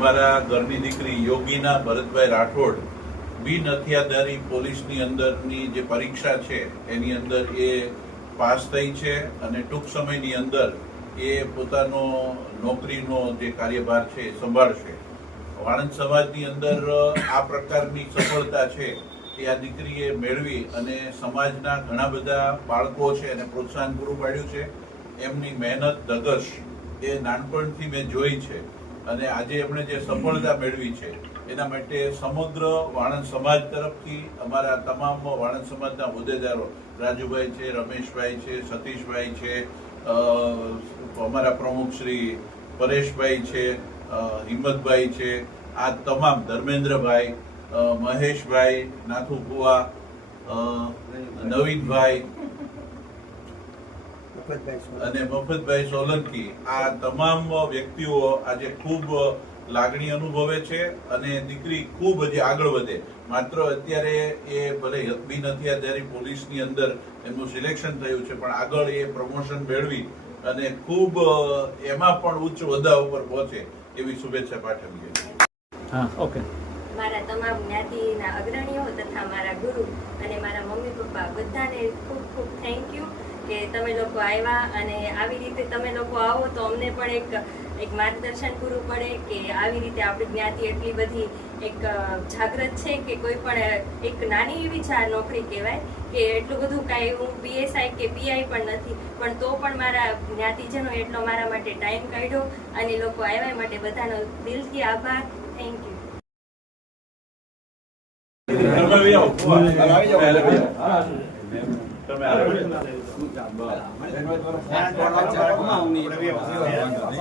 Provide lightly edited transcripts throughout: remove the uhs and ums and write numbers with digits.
અમારા ઘરની દીકરી યોગીના ભરતભાઈ રાઠોડ બિન હથિયારધારી પોલીસની અંદરની જે પરીક્ષા છે એની અંદર એ પાસ થઈ છે અને ટૂંક સમયની અંદર એ પોતાનો નોકરીનો જે કાર્યભાર છે એ સંભાળશે. વાણંદ સમાજની અંદર આ પ્રકારની સફળતા છે એ આ દીકરીએ મેળવી અને સમાજના ઘણા બધા બાળકો છે એને પ્રોત્સાહન પૂરું પાડ્યું છે. એમની મહેનત ધગશ એ નાનપણથી મેં જોઈ છે અને આજે એમણે જે સફળતા મેળવી છે એના માટે સમગ્ર વાણંદ સમાજ તરફથી અમારા તમામ વાણંદ સમાજના હોદ્દેદારો રાજુભાઈ છે, રમેશભાઈ છે, સતીશભાઈ છે, અમારા પ્રમુખ શ્રી પરેશભાઈ છે, હિંમતભાઈ છે, આ તમામ ધર્મેન્દ્રભાઈ, મહેશભાઈ, નાથુકુવા, નવીનભાઈ અને મફતભાઈ સોલંકી, આ તમામ વ્યક્તિઓ આજે ખૂબ લાગણી અનુભવે છે અને દીકરી ખૂબ હજી આગળ વધે. માત્ર અત્યારે એ ભલે બિન હથિયારધારી પોલીસની અંદર એમનું સિલેક્શન થયું છે પણ આગળ એ પ્રમોશન મેળવી અને ખૂબ એમાં પણ ઉચ્ચ હોદ્દા ઉપર પહોંચે એવી શુભેચ્છા પાઠવીએ. હા, ઓકે. મારા તમામ જ્ઞાતિના અગ્રણીઓ તથા મારા ગુરુ અને મારા મમ્મી પપ્પા બધાને ખૂબ ખૂબ થેન્ક યુ કે તમે લોકો આવ્યા અને આવી રીતે તમે લોકો આવો તો અમને પણ એક માર્ગદર્શન પૂરું પડે કે આવી રીતે આપણી જ્ઞાતિ એટલી બધી એક જાગૃત છે કે કોઈ પણ એક નાની એવી જ આ નોકરી કહેવાય કે એટલું બધું કાંઈ હું પીએસઆઈ કે પીઆઈ પણ નથી પણ તો પણ મારા જ્ઞાતિજનો એટલો મારા માટે ટાઈમ કાઢ્યો અને લોકો આવ્યા માટે બધાનો દિલથી આભાર. Thank you.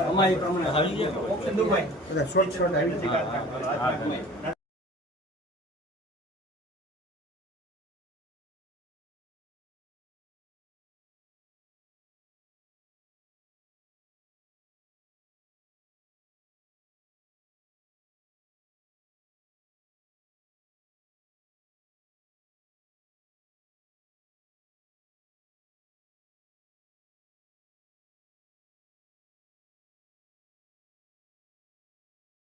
અમારી પ્રમાણે